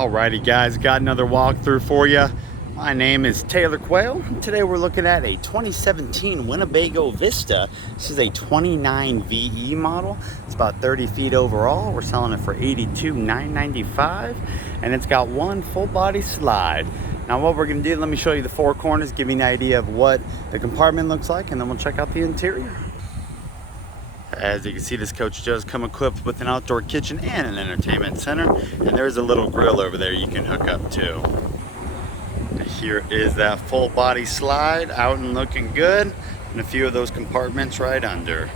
Alrighty guys, got another walkthrough for you. My name is Taylor Quayle. Today we're looking at a 2017 Winnebago Vista. This is a 29VE model. It's about 30 feet overall. We're selling it for $82,995, and it's got one full body slide. Now what we're gonna do, let me show you the four corners, give you an idea of what the compartment looks like, and then we'll check out the interior. As you can see, this coach does come equipped with an outdoor kitchen and an entertainment center, and there's a little grill over there you can hook up to. Here is that full body slide, out and looking good, and a few of those compartments right under.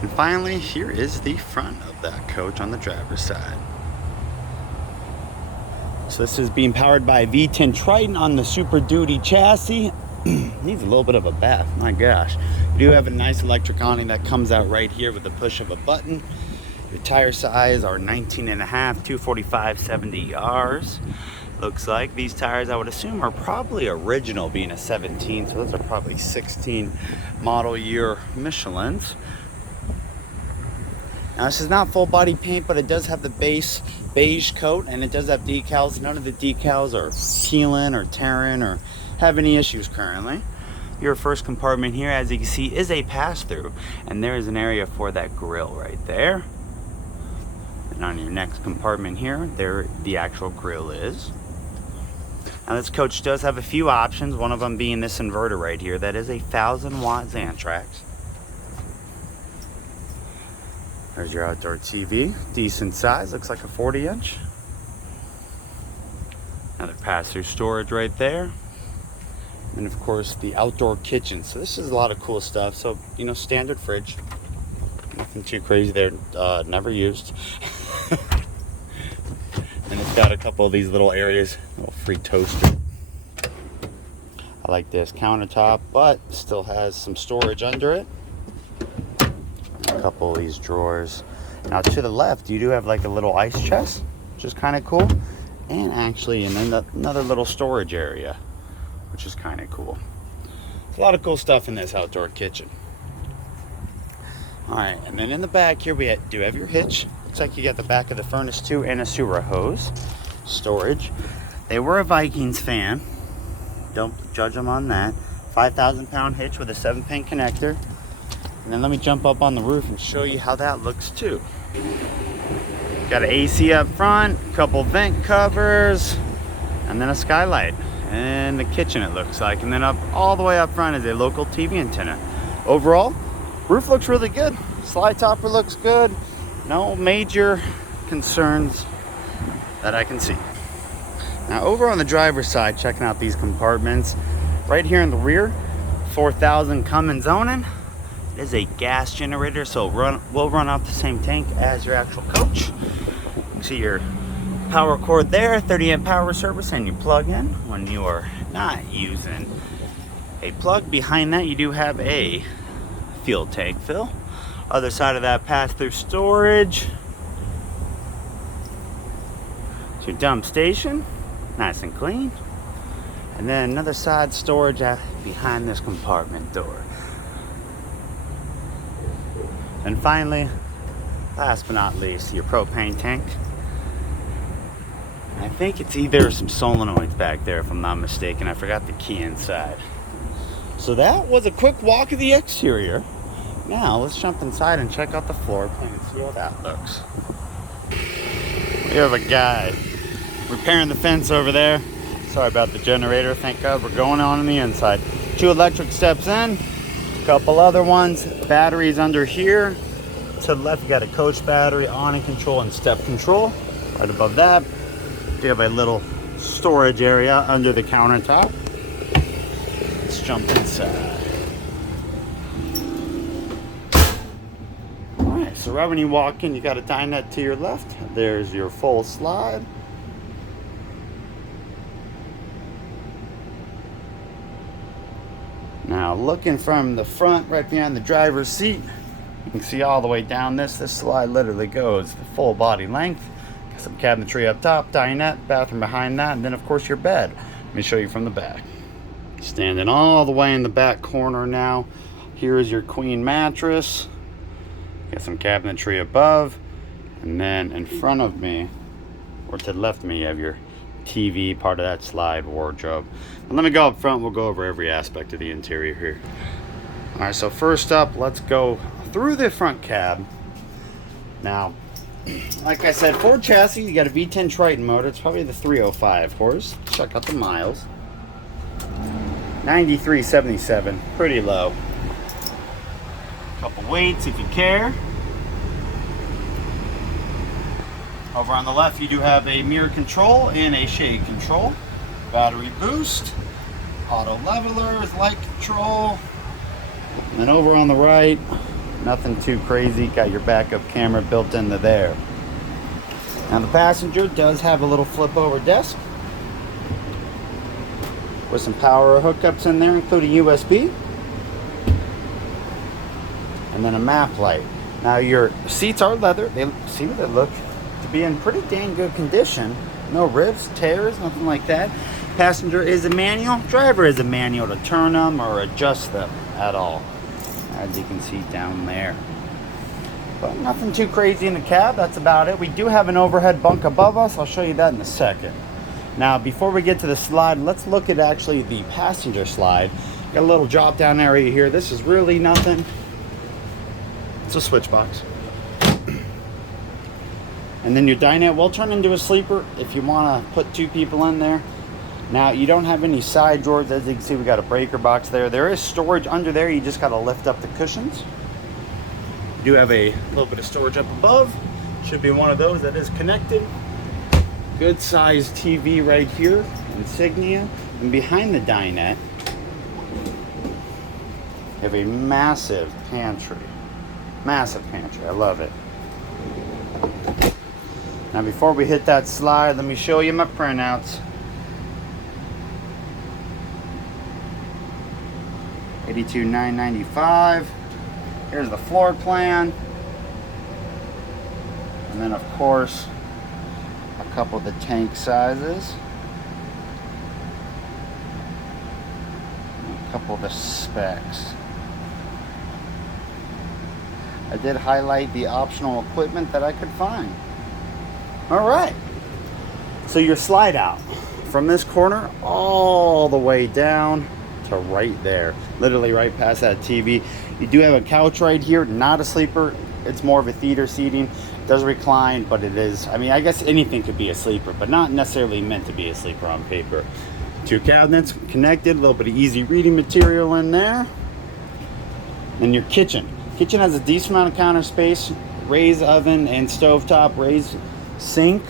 And finally, here is the front of that coach on the driver's side. So this is being powered by a V10 Triton on the Super Duty chassis. Needs a little bit of a bath, my gosh. You do have a nice electric awning that comes out right here with the push of a button. Your tire size are 19.5, 245/70Rs. Looks like these tires, I would assume, are probably original, being a 17, so those are probably 16 model year Michelins. Now this is not full body paint, but it does have the base beige coat, and it does have decals. None of the decals are peeling or tearing or have any issues currently. Your first compartment here, as you can see, is a pass-through, and there is an area for that grill right there. And on your next compartment here, there the actual grill is. Now this coach does have a few options, one of them being this inverter right here. That is a 1,000-watt Xantrax. There's your outdoor TV, decent size, looks like a 40-inch. Another pass-through storage right there. And of course the outdoor kitchen. So this is a lot of cool stuff. So, you know, standard fridge, nothing too crazy there, never used. And it's got a couple of these little areas, little free toaster. I like this countertop, but still has some storage under it. A couple of these drawers. Now to the left, you do have like a little ice chest, which is kind of cool. And actually another little storage area, which is kind of cool. There's a lot of cool stuff in this outdoor kitchen. All right, and then in the back here we do have your hitch. Looks like you got the back of the furnace too, and a sewer hose. Storage. They were a Vikings fan. Don't judge them on that. 5,000-pound hitch with a 7-pin connector. And then let me jump up on the roof and show you how that looks too. Got an AC up front, a couple vent covers, and then a skylight. And the kitchen, it looks like. And then up all the way up front is a local TV antenna. Overall, roof looks really good. Slide topper looks good. No major concerns that I can see. Now over on the driver's side, checking out these compartments. Right here in the rear, 4,000 Cummins zoning. It is a gas generator, so will run off the same tank as your actual coach. You can see your power cord there, 30-amp power service, and you plug in when you are not using a plug. Behind that you do have a fuel tank fill. Other side of that, pass-through storage. It's your dump station, nice and clean. And then another side storage behind this compartment door. And finally, last but not least, your propane tank. I think it's either some solenoids back there, if I'm not mistaken. I forgot the key inside. So that was a quick walk of the exterior. Now let's jump inside and check out the floor plan and see how that looks. We have a guy repairing the fence over there. Sorry about the generator. Thank God we're going on the inside. 2 electric steps in, a couple other ones. Batteries under here. To the left, you got a coach battery, awning control and step control. Right above that, you have a little storage area under the countertop. Let's jump inside. Alright, so right when you walk in, you got a dinette to your left. There's your full slide. Now looking from the front, right behind the driver's seat, you can see all the way down this slide literally goes the full body length. Got some cabinetry up top, dinette, bathroom behind that, and then of course your bed. Let me show you from the back. Standing all the way in the back corner now, here is your queen mattress. Got some cabinetry above, and then in front of me or to the left of me, you have your TV, part of that slide wardrobe. And let me go up front, we'll go over every aspect of the interior here. All right, so first up, let's go through the front cab. Now, like I said, Ford chassis, you got a V10 Triton motor. It's probably the 305 horse. Check out the miles. 93.77, pretty low. Couple weights if you care. Over on the left, you do have a mirror control and a shade control. Battery boost, auto levelers, light control. And then over on the right, nothing too crazy. Got your backup camera built into there. Now the passenger does have a little flip over desk with some power hookups in there, including USB. And then a map light. Now your seats are leather. They look to be in pretty dang good condition. No rips, tears, nothing like that. Passenger is a manual. Driver is a manual to turn them or adjust them at all, as you can see down there. But nothing too crazy in the cab. That's about it. We do have an overhead bunk above us. I'll show you that in a second. Now, before we get to the slide, let's look at actually the passenger slide. Got a little drop down area here. This is really nothing. It's a switch box. And then your dinette will turn into a sleeper if you want to put two people in there. Now, you don't have any side drawers. As you can see, we got a breaker box there. There is storage under there. You just got to lift up the cushions. You do have a little bit of storage up above. Should be one of those that is connected. Good sized TV right here, insignia. And behind the dinette, you have a massive pantry. Massive pantry, I love it. Now before we hit that slide, let me show you my printouts. 82,995. Here's the floor plan. And then of course, a couple of the tank sizes. And a couple of the specs. I did highlight the optional equipment that I could find. All right, so your slide out from this corner all the way down to right there, literally right past that TV. You do have a couch right here, not a sleeper. It's more of a theater seating. It does recline, but it is, I mean, I guess anything could be a sleeper, but not necessarily meant to be a sleeper on paper. Two cabinets connected, a little bit of easy reading material in there. And your kitchen. Kitchen has a decent amount of counter space, raised oven and stovetop, raised sink.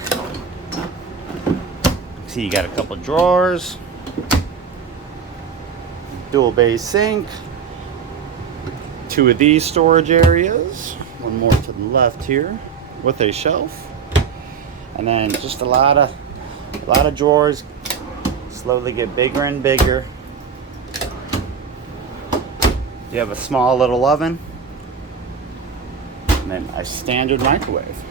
See, you got a couple drawers, dual bay sink, two of these storage areas, one more to the left here with a shelf, and then just a lot of drawers. Slowly get bigger and bigger. You have a small little oven, and then a standard microwave.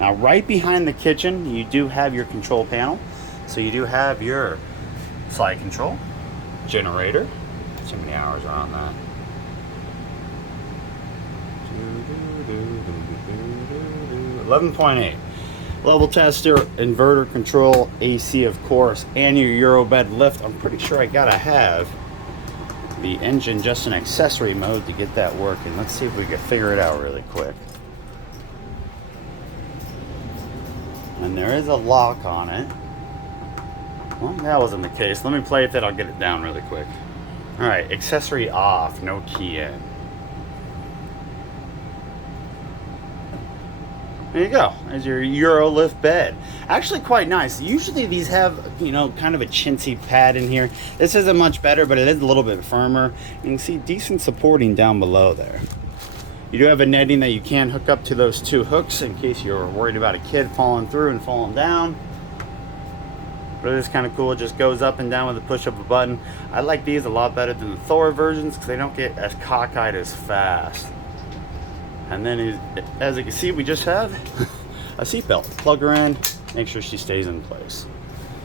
Now, right behind the kitchen, you do have your control panel. So you do have your slide control, generator. Let's see how many hours are on that. 11.8. Level tester, inverter control, AC of course, and your Euro bed lift. I'm pretty sure I gotta have the engine just in accessory mode to get that working. Let's see if we can figure it out really quick. And there is a lock on it. Well, that wasn't the case. Let me play with it. I'll get it down really quick. All right, accessory off, no key in. There you go. There's your Euro lift bed. Actually quite nice. Usually these have, you know, kind of a chintzy pad in here. This isn't much better, but it is a little bit firmer. You can see decent supporting down below there. You do have a netting that you can hook up to those two hooks in case you're worried about a kid falling through and falling down. But it is kind of cool. It just goes up and down with a push of a button. I like these a lot better than the Thor versions because they don't get as cockeyed as fast. And then as you can see, we just have a seatbelt. Plug her in, make sure she stays in place.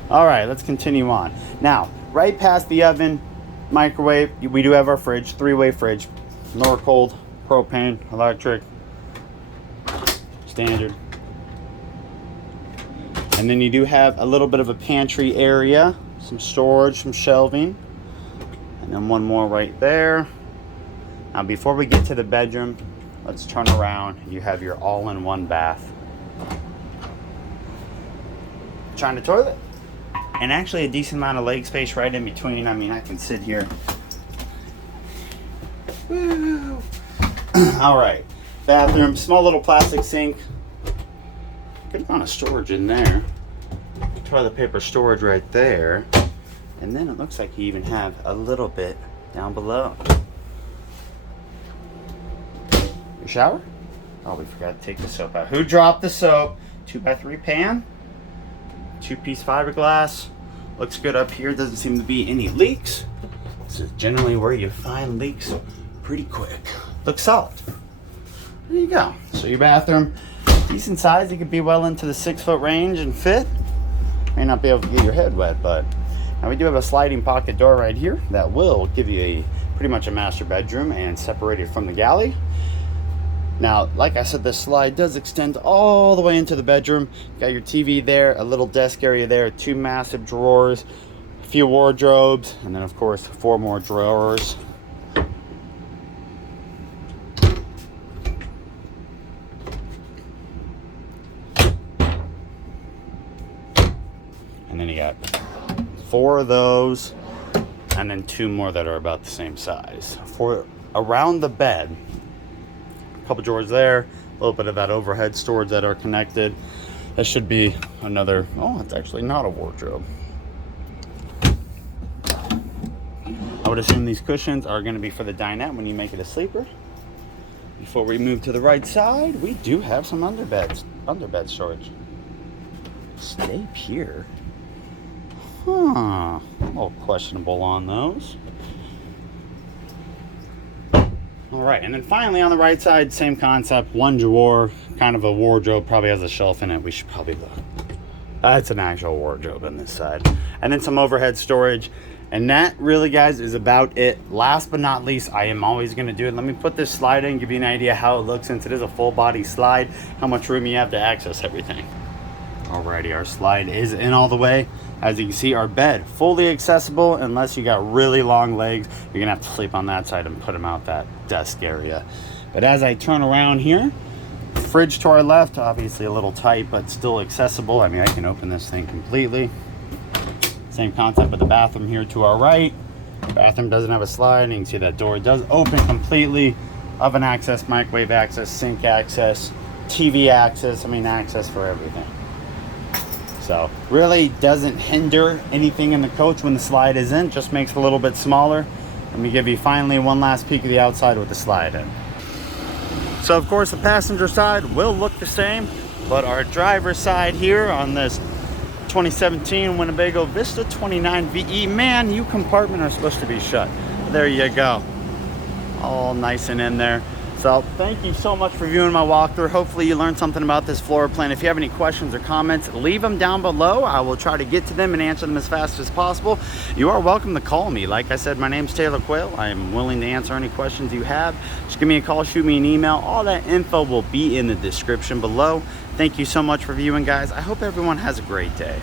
All right, let's continue on. Now, right past the oven, microwave, we do have our fridge, three-way fridge, lower cold, propane, electric, standard. And then you do have a little bit of a pantry area, some storage, some shelving, and then one more right there. Now before we get to the bedroom, let's turn around. You have your all-in-one bath. Trying to toilet. And actually a decent amount of leg space right in between. I mean, I can sit here. Woo. All right, bathroom, small little plastic sink. Good amount of storage in there. Toilet paper storage right there. And then it looks like you even have a little bit down below. Your shower? Oh, we forgot to take the soap out. Who dropped the soap? 2x3 pan. 2-piece fiberglass. Looks good up here. Doesn't seem to be any leaks. This is generally where you find leaks pretty quick. Looks solid. There you go. So your bathroom, decent size. You could be well into the 6-foot range and fit. May not be able to get your head wet, but now we do have a sliding pocket door right here that will give you a pretty much a master bedroom and separated from the galley. Now, like I said, this slide does extend all the way into the bedroom. You got your TV there, a little desk area there, 2 massive drawers, a few wardrobes, and then of course 4 more drawers. And then you got 4 of those, and then 2 more that are about the same size. For around the bed, couple drawers there, a little bit of that overhead storage that are connected. That should be another, oh, it's actually not a wardrobe. I would assume these cushions are going to be for the dinette when you make it a sleeper. Before we move to the right side, we do have some underbed storage. Stay here. Huh, a little questionable on those. All right, and then finally on the right side, same concept, 1 drawer, kind of a wardrobe, probably has a shelf in it. We should probably look. That's an actual wardrobe on this side. And then some overhead storage. And that really, guys, is about it. Last but not least, I am always gonna do it. Let me put this slide in, give you an idea how it looks since it is a full body slide, how much room you have to access everything. Alrighty, our slide is in all the way. As you can see, our bed, fully accessible unless you got really long legs. You're gonna have to sleep on that side and put them out that desk area. But as I turn around here, fridge to our left, obviously a little tight, but still accessible. I mean, I can open this thing completely. Same concept with the bathroom here to our right. Bathroom doesn't have a slide, and you can see that door does open completely. Oven access, microwave access, sink access, TV access, I mean, access for everything. So really doesn't hinder anything in the coach when the slide is in, just makes it a little bit smaller. Let me give you finally one last peek of the outside with the slide in. So of course the passenger side will look the same, but our driver's side here on this 2017 Winnebago Vista 29VE, man, you compartment are supposed to be shut. There you go. All nice and in there. So thank you so much for viewing my walkthrough. Hopefully you learned something about this floor plan. If you have any questions or comments, leave them down below. I will try to get to them and answer them as fast as possible. You are welcome to call me. Like I said, my name's Taylor Quayle. I am willing to answer any questions you have. Just give me a call, shoot me an email. All that info will be in the description below. Thank you so much for viewing, guys. I hope everyone has a great day.